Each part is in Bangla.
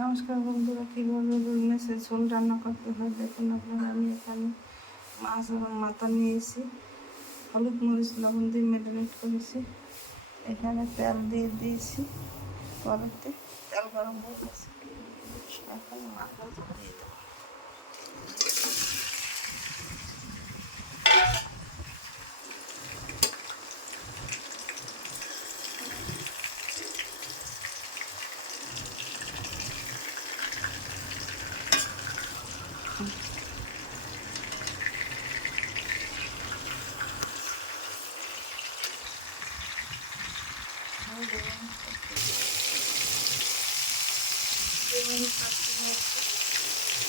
নমস্কার বন্ধুরা, কীভাবে রুই মাছের ঝোল রান্না করতে হয় দেখুন আপনারা। আমি এখানে মাছ এবং মাথা নিয়েছি, হলুদ মরিচ লবণ দিয়ে ম্যারিনেট করেছি। এখানে তেল দিয়ে দিয়েছি, কড়াইতে তেল গরম হয়ে গেছে। এখন মাথা দিয়ে দেবো।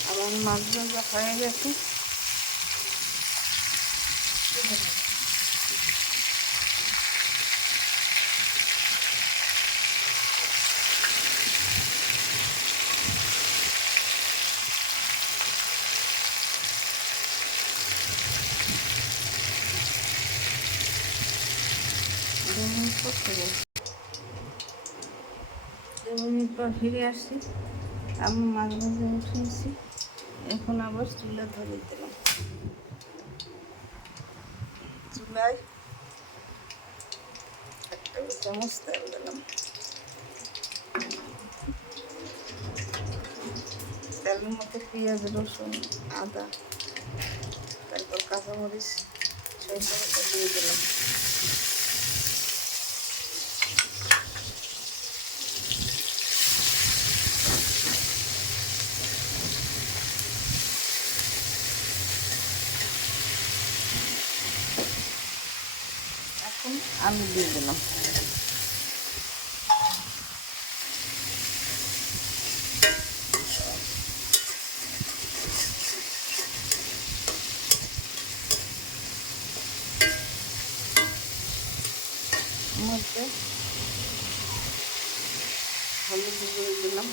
আবার মাছ ভাজা হয়ে গেছে। দু মিনিট পর ফিরে আসছি। আমি মাছ ভাজা উঠিয়েছি, এখন আবার চুলা ধরে দিলাম। চুলায় একটা চামচ তেল দিলাম। তেলের মধ্যে পেঁয়াজ, রসুন, আদা, তারপর কাঁচামরিচ, সরিষা বাটা দিয়ে দিলাম। এখন আলু দিয়ে দিলাম। মধ্যে হলুদ গুঁড়ো দিলাম,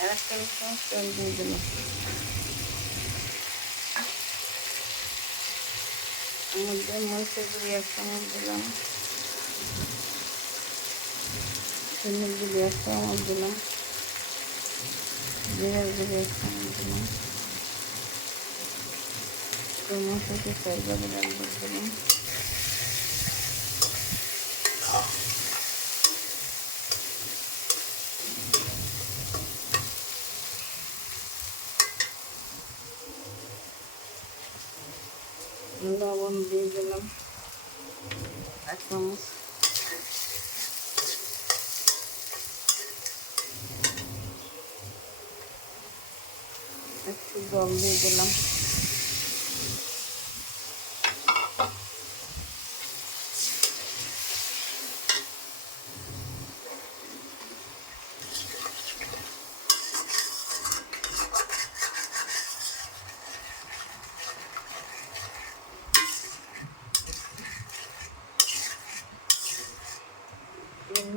আর একটা চামচ তেল দিয়ে দিলাম। মধ্যে মরিচের গুঁড়ি 1 চামচ দিলাম, ধনের গুঁড়ি 1 চামচ দিলাম, জিরার গুঁড়ি 1 চামচ দিলাম, মশলাকে চাইবারে রান্না দিলাম। লবণ দিয়ে দিলাম 1 চামচ। একটু জল দিয়ে দিলাম।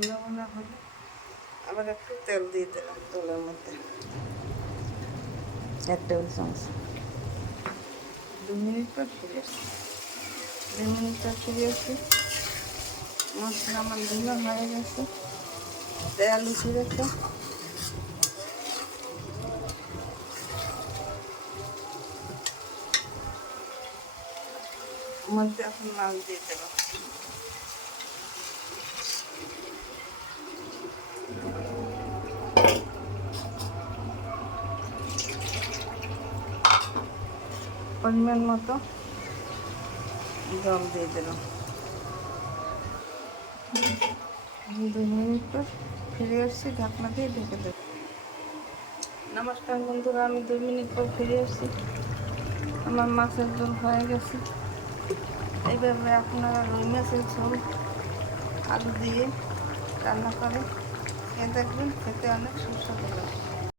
লবণ হলে আবার একটু তেল দিয়ে দিলাম তেলের মধ্যে 1 টেবিল চামচ। 2 মিনিট পর ফিরে আসছি। 2 মিনিট পর ফিরে আসছি। মশলা আমার ধুলো হয়ে গেছে, তেল উঠে গেছে। মধ্যে এখন মাছ দিয়ে দেবো। পরিমাণ মতো জল দিয়ে দিলাম। 2 মিনিট পর ফিরে আসছি, ঢাকনা দিয়ে ঢেকে দেব। নমস্কার বন্ধুরা, আমি 2 মিনিট পর ফিরে আসছি। আমার মাছের ঝোল হয়ে গেছে। এইভাবে আপনারা রুই মাছের ঝোল আলু দিয়ে রান্না করে খেয়ে দেখবেন, খেতে অনেক সুস্বাদু লাগে।